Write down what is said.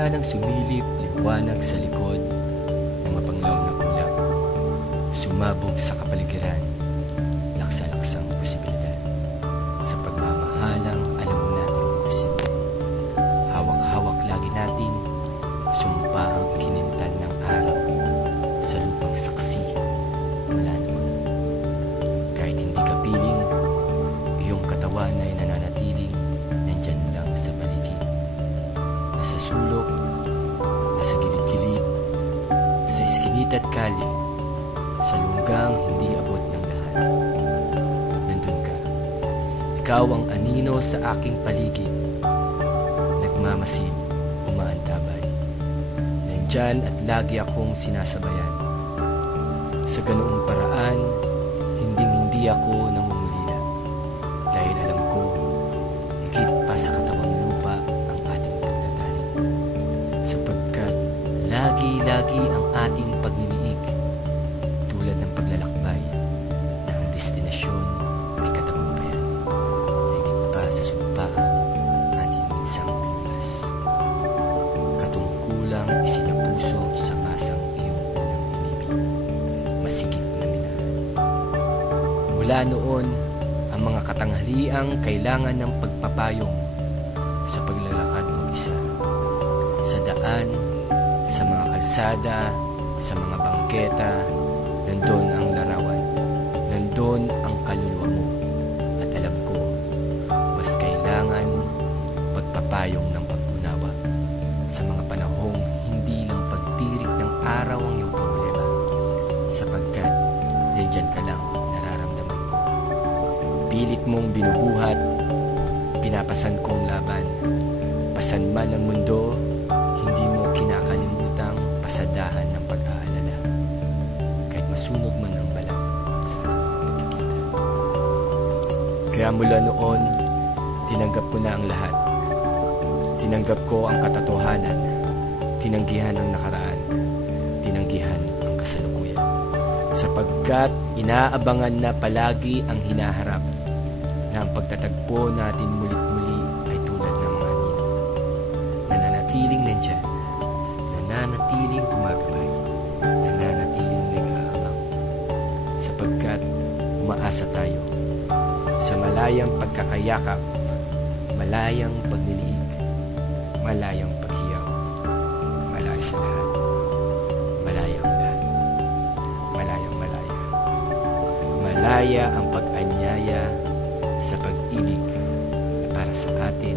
Bigla nang sumilip, liwanag sa likod ng mapanglaw na ulap. Sumabog sa kapaligiran, laksa-laksang posibilidad. Sa pagmamahalang alam natin imposible. Hawak-hawak lagi natin, sumpa ang ikinintal ng araw sa lupang saksi mula noon. Kahit hindi ka piling, iyong katawan ay nananatiling nandyan lang sa paligid. Nasa sulok, nasa gilid-gilid, sa iskinita at kalye, sa lunggang hindi abot ng lahat. Nandun ka. Ikaw ang anino sa aking paligid. Nagmamasid, umaantabay. Nandyan at lagi akong sinasabayan. Sa ganoong paraan, hindi ako nangungulila. Dahil alam ko, higit pa sa katawang lupa ang ating pagtatali. Sapagkat lagi-lagi ang ating pagniniig, tulad ng paglalakbay na ang destinasyon ay katagumpayan. Higit pa sa sumpaan ating minsang binulas. Katungkulang isinapuso sa masang iyong unang inibig, masigit na minahal. Mula noon, ang mga katanghaliang kailangan ng pagpapayong sa paglalakad mag-isa. Sa daan, sa mga kalsada, sa mga bangketa, nandun ang larawan, nandun ang kaluluwa mo. At alam ko, mas kailangan pagpapayong ng pag-unawa sa mga panahong hindi lang pagtirik ng araw ang iyong problema, sapagkat nandyan ka lang, nararamdaman ko. Pilit mong binubuhat, pinapasan kong laban. Pasan man ang mundo, hindi mo kinakalimutang pasadahan ng pag-aalala. Kahit masunog man ang balat sa ating pagkikita. Kaya mula noon, tinanggap ko na ang lahat. Tinanggap ko ang katotohanan. Tinanggihan ang nakaraan. Tinanggihan ang kasalukuyan. Sapagkat inaabangan na palagi ang hinaharap na ang pagtatagpo natin mulit-muli ay tulad ng mga anino. Nananatiling nandyan, nananatiling gumagabay, nananatiling nag-aabang. Sapagkat umaasa tayo sa malayang pagkakayakap, malayang pagniniig, malayang paghiyaw, malaya sa lahat, malayang lahat, malayang malaya. Malaya ang pag-anyaya sa pag-ibig na para sa atin